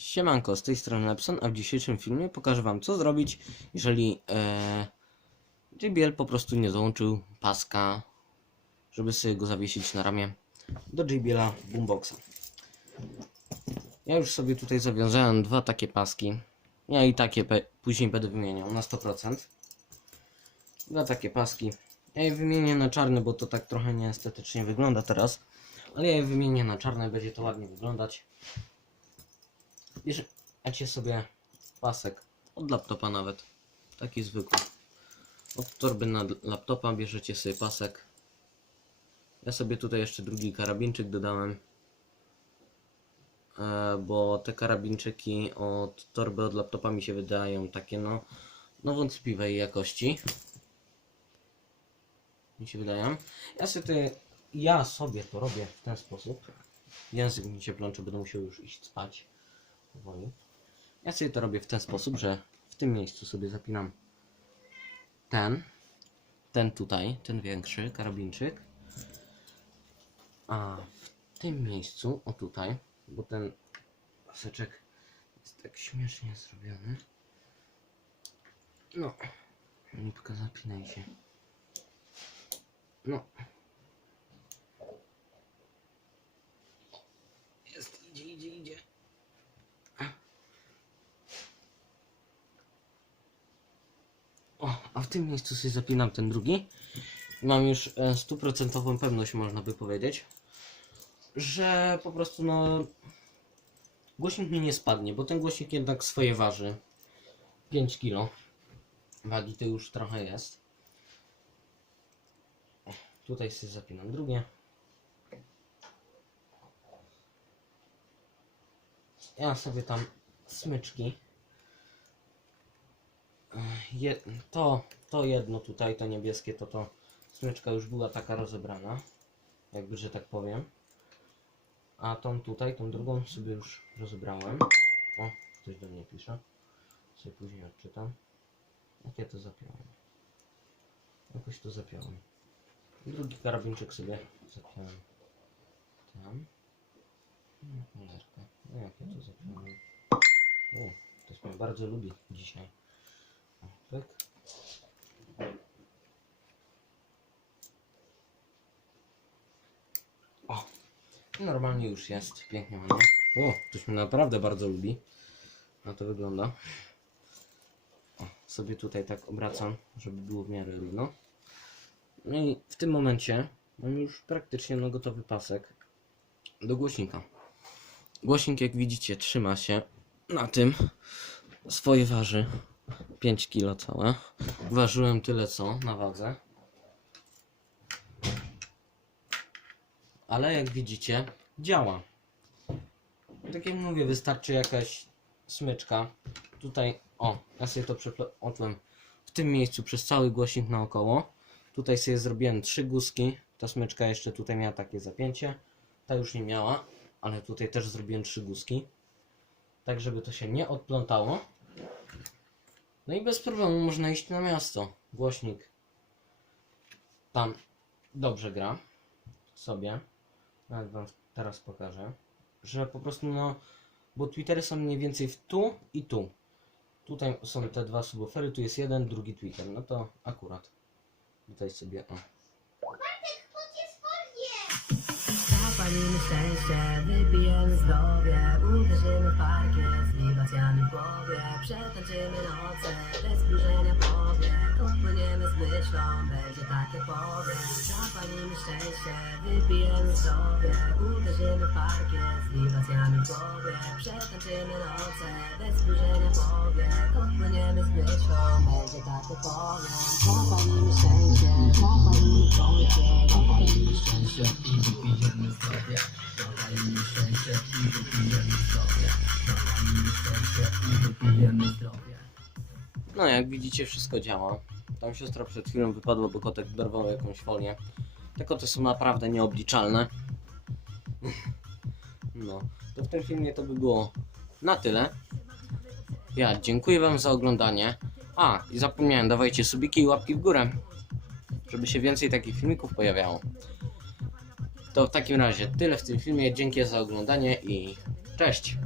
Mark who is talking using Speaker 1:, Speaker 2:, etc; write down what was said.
Speaker 1: Siemanko, z tej strony Lepson, a w dzisiejszym filmie pokażę wam co zrobić, jeżeli e, JBL po prostu nie dołączył paska, żeby sobie go zawiesić na ramię do JBL-a Boomboxa. Ja już sobie tutaj zawiązałem dwa takie paski. Ja i takie później będę wymieniał na 100%. Dwa takie paski. Ja je wymienię na czarne, bo to tak trochę nieestetycznie wygląda teraz. Ale ja je wymienię na czarne, będzie to ładnie wyglądać. Bierzecie sobie pasek od laptopa nawet. Taki zwykły. Od torby na laptopa bierzecie sobie pasek. Ja sobie tutaj jeszcze drugi karabinczyk dodałem. E, bo te karabinczyki od torby od laptopa mi się wydają takie no, no wątpliwej jakości. Mi się wydają. Ja sobie, ja sobie to robię w ten sposób. Język mi się plącze, będę musiał już iść spać powoli. Ja sobie to robię w ten sposób, że w tym miejscu sobie zapinam ten, ten tutaj, ten większy karabinczyk, a w tym miejscu, o tutaj, bo ten paseczek jest tak śmiesznie zrobiony. No, nipka zapinaj się. No. Jest, idzie, idzie, idzie. O, a w tym miejscu sobie zapinam ten drugi. Mam już e, stuprocentową pewność, można by powiedzieć, że po prostu no głośnik mi nie spadnie, bo ten głośnik jednak swoje waży. 5 kg. Wagi to już trochę jest. Tutaj sobie zapinam drugie. Ja sobie tam smyczki je, to, to jedno tutaj, to niebieskie, to to smyczka już była taka rozebrana, jakby, że tak powiem. A tą tutaj, tą drugą sobie już rozebrałem. O, ktoś do mnie pisze. Sobie później odczytam. Jak ja to zapiąłem? Jakoś to zapiąłem. Drugi karabinczyk sobie zapiąłem. Tam. No, cholerka. No jak ja to zapiąłem? O, ktoś mnie bardzo lubi dzisiaj. Tak. O, normalnie już jest. Pięknie ładnie. O, ktoś mnie naprawdę bardzo lubi. A to wygląda. O, sobie tutaj tak obracam, żeby było w miarę równo. No i w tym momencie mam już praktycznie no gotowy pasek do głośnika. Głośnik jak widzicie trzyma się na tym. Swoje waży 5 kg całe. Ważyłem tyle co na wadze. Ale jak widzicie, działa. Tak jak mówię, wystarczy jakaś smyczka. Tutaj, o, ja sobie to przeplotłem w tym miejscu przez cały głośnik naokoło. Tutaj sobie zrobiłem trzy guzki. Ta smyczka jeszcze tutaj miała takie zapięcie. Ta już nie miała, ale tutaj też zrobiłem trzy guzki. Tak, żeby to się nie odplątało. No i bez problemu można iść na miasto. Głośnik tam dobrze gra sobie. Nawet wam teraz pokażę. Że po prostu no, bo Twittery są mniej więcej w tu i tu. Tutaj są te dwa subwoofery, tu jest jeden, drugi Twitter. No to akurat. Tutaj sobie o.
Speaker 2: Zapalimy szczęście, wypijemy zdrowie Uderzymy w parkiet z wibracjami w głowie. Przetańczymy noce, bez spojrzenia powiek Odpłyniemy z myślą, będzie takie powiem Zapalimy szczęście, wypijemy zdrowie Uderzymy w parkiet z wibracjami w głowie. Przetańczymy noce, bez spojrzenia powiek Odpłyniemy z myślą, będzie takie powiem Zapalimy szczęście, zapalimy szczęście Zapalimy szczęście
Speaker 1: No jak widzicie wszystko działa. Tam siostra przed chwilą wypadła, bo kotek dorwał jakąś folię. Te koty są naprawdę nieobliczalne. No, to w tym filmie to by było na tyle. Ja dziękuję wam za oglądanie. A, i zapomniałem, dawajcie subiki i łapki w górę, żeby się więcej takich filmików pojawiało. To w takim razie tyle w tym filmie. Dzięki za oglądanie i cześć!